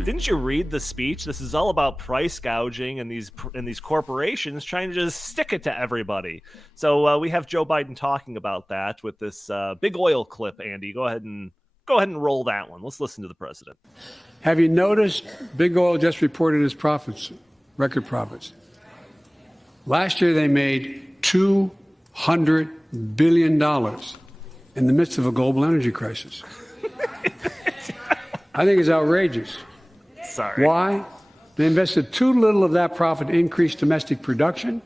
didn't you read the speech? This is all about price gouging and these corporations trying to just stick it to everybody. So we have Joe Biden talking about that with this big oil clip. Andy, go ahead and roll that one. Let's listen to the president. Have you noticed Big Oil just reported its profits, record profits? Last year they made $200 billion in the midst of a global energy crisis. I think it's outrageous. Sorry. Why? They invested too little of that profit to increase domestic production.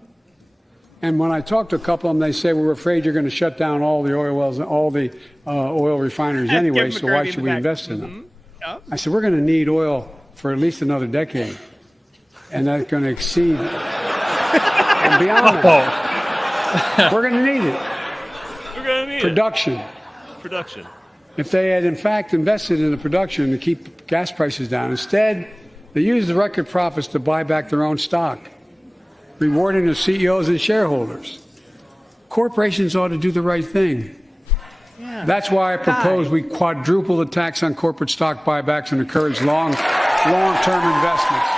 And when I talked to a couple of them, they say, we're afraid you're going to shut down all the oil wells, all the oil refineries anyway, so why should we invest in them? Yeah. I said, we're going to need oil for at least another decade. And that's going to exceed and beyond that. We're going to need it. We're going to need production. Production. If they had, in fact, invested in the production to keep gas prices down, instead, they used the record profits to buy back their own stock, rewarding the CEOs and shareholders. Corporations ought to do the right thing. Yeah. That's why I propose we quadruple the tax on corporate stock buybacks and encourage long-term investments.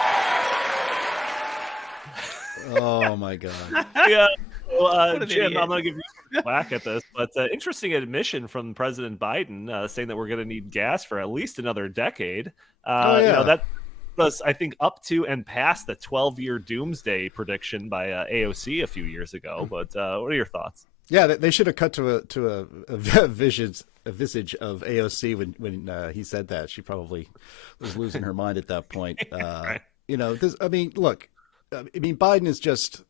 Oh, my God. Yeah. Well, Jim, I'm going to give you a whack at this, but interesting admission from President Biden saying that we're going to need gas for at least another decade. That was, I think, up to and past the 12-year doomsday prediction by AOC a few years ago. But what are your thoughts? Yeah, they should have cut to a visage of AOC when he said that. She probably was losing her mind at that point. Right. Look, Biden is just.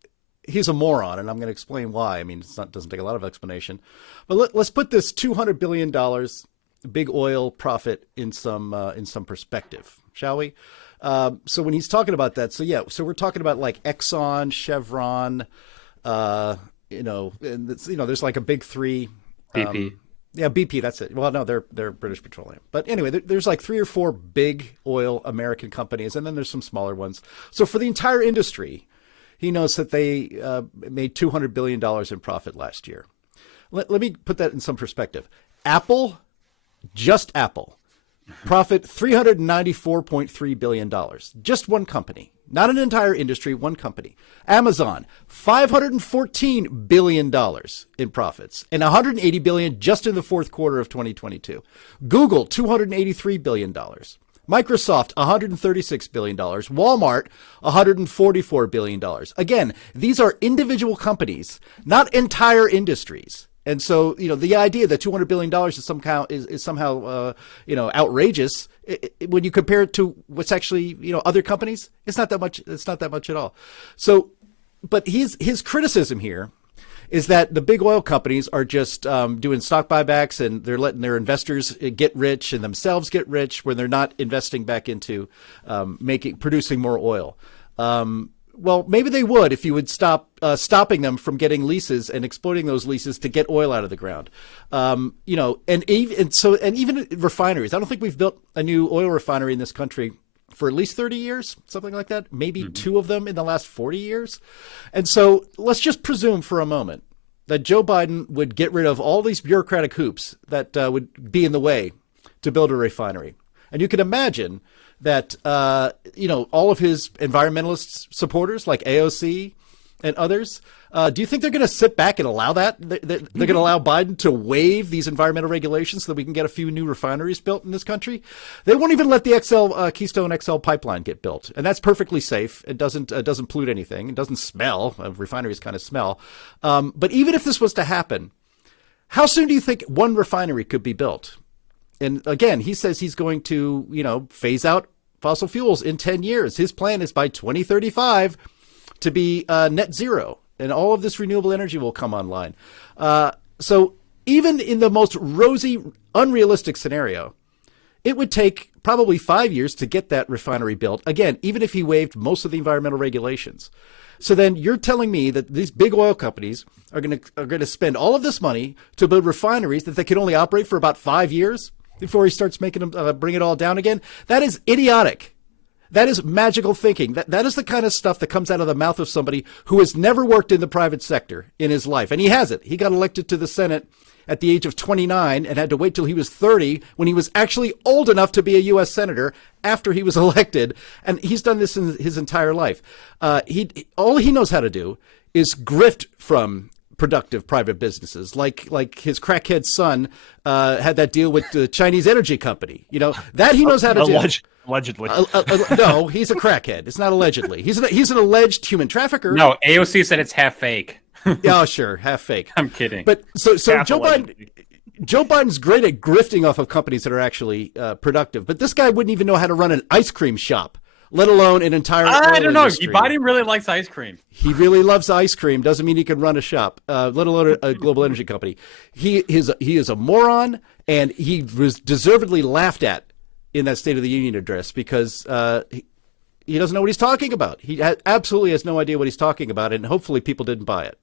He's a moron, and I'm going to explain why. I mean, doesn't take a lot of explanation. But let's put this $200 billion big oil profit in some perspective, shall we? So when he's talking about that, so we're talking about like Exxon, Chevron, and there's like a big three. BP. Yeah, BP, that's it. Well, no, they're British Petroleum. But anyway, there's like 3 or 4 big oil American companies, and then there's some smaller ones. So for the entire industry, he knows that they made $200 billion in profit last year. Let me put that in some perspective. Apple, just Apple, profit $394.3 billion. Just one company, not an entire industry, one company. Amazon, $514 billion in profits and $180 billion just in the fourth quarter of 2022. Google, $283 billion. Microsoft, $136 billion. Walmart, $144 billion. Again, these are individual companies, not entire industries. And so, the idea that $200 billion is somehow outrageous when you compare it to what's actually, other companies, it's not that much. It's not that much at all. So, but his criticism here is that the big oil companies are just doing stock buybacks and they're letting their investors get rich and themselves get rich when they're not investing back into producing more oil. Well, maybe they would if you would stopping them from getting leases and exploiting those leases to get oil out of the ground. And even refineries. I don't think we've built a new oil refinery in this country for at least 30 years, something like that, maybe 2 of them in the last 40 years. And so let's just presume for a moment that Joe Biden would get rid of all these bureaucratic hoops that would be in the way to build a refinery. And you can imagine that, all of his environmentalist supporters like AOC and others, do you think they're going to sit back and allow that? They're going to allow Biden to waive these environmental regulations so that we can get a few new refineries built in this country? They won't even let the Keystone XL pipeline get built. And that's perfectly safe. It doesn't pollute anything. It doesn't smell. Refineries kind of smell. But even if this was to happen, how soon do you think one refinery could be built? And again, he says he's going to, phase out fossil fuels in 10 years. His plan is by 2035 to be net zero. And all of this renewable energy will come online. So even in the most rosy, unrealistic scenario, it would take probably 5 years to get that refinery built. Again, even if he waived most of the environmental regulations. So then you're telling me that these big oil companies are going to spend all of this money to build refineries that they can only operate for about 5 years before he starts making them bring it all down again? That is idiotic. That is magical thinking. That is the kind of stuff that comes out of the mouth of somebody who has never worked in the private sector in his life. And he hasn't. He got elected to the Senate at the age of 29 and had to wait till he was 30 when he was actually old enough to be a U.S. senator after he was elected. And he's done this in his entire life. All he knows how to do is grift from productive private businesses, like his crackhead son had that deal with the Chinese energy company. That he knows how to do. Allegedly. No, he's a crackhead. It's not allegedly. He's an alleged human trafficker. No, AOC said it's half fake. Yeah, sure, half fake. I'm kidding. But so Joe Biden's great at grifting off of companies that are actually productive. But this guy wouldn't even know how to run an ice cream shop, let alone an entire I don't know. industry. Biden really likes ice cream. He really loves ice cream. Doesn't mean he can run a shop, let alone a global energy company. He is a moron, and he was deservedly laughed at in that State of the Union address because he doesn't know what he's talking about. He absolutely has no idea what he's talking about, and hopefully people didn't buy it.